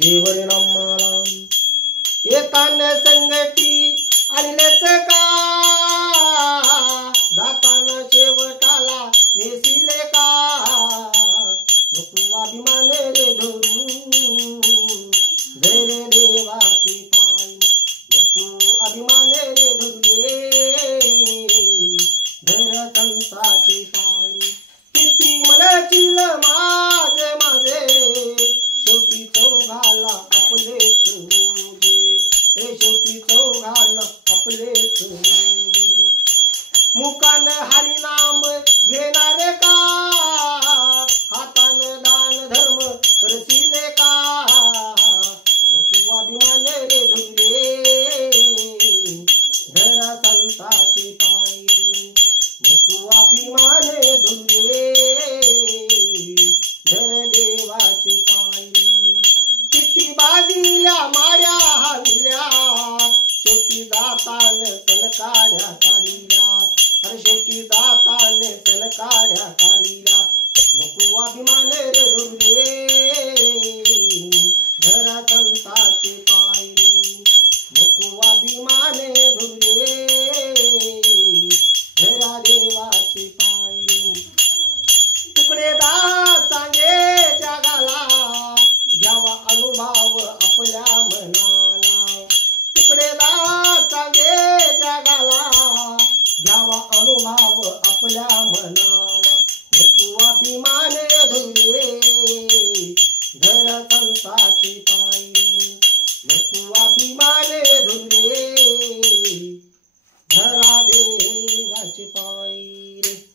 देवरे नामाला येताना संगती आणलेच का, जाताना शेवटाला नेसिले का, नको अभिमान रे धरू धैर्य देवाची पाय, नको अभिमान रे धरू धैर्य संताची पाय. किती म्हणतील माझे माझे, शेवटी चौघाला आपलेच दे, शेवटी चौघाला आपलेच दे. मुखान हरी नाम घेणारे का, हातान दान धर्म करशीले का, नको अभिमान रे धुरे धरा संताची पायरी, नको अभिमान धुरे धर देवाची पायरी. किती बाजील्या माड्या हाविल्या, शेवटी जातान सलकाड्या काढिल्या, अरे शेवटी जातान सलकाड्या काढिल्या, नको अभिमान रे धुरे धरा संताची पायरी, नको अभिमान धुरे धरा देवाची पायरी. तुकडेदार सांगे जगाला, घ्यावा अनुभव आपल्या मनाला, तुकडेदार सांगे जगाला, घ्यावा अनुभव आपल्या मनाला, नको अभिमान धुरे धर संताची पायरी, नको अभिमान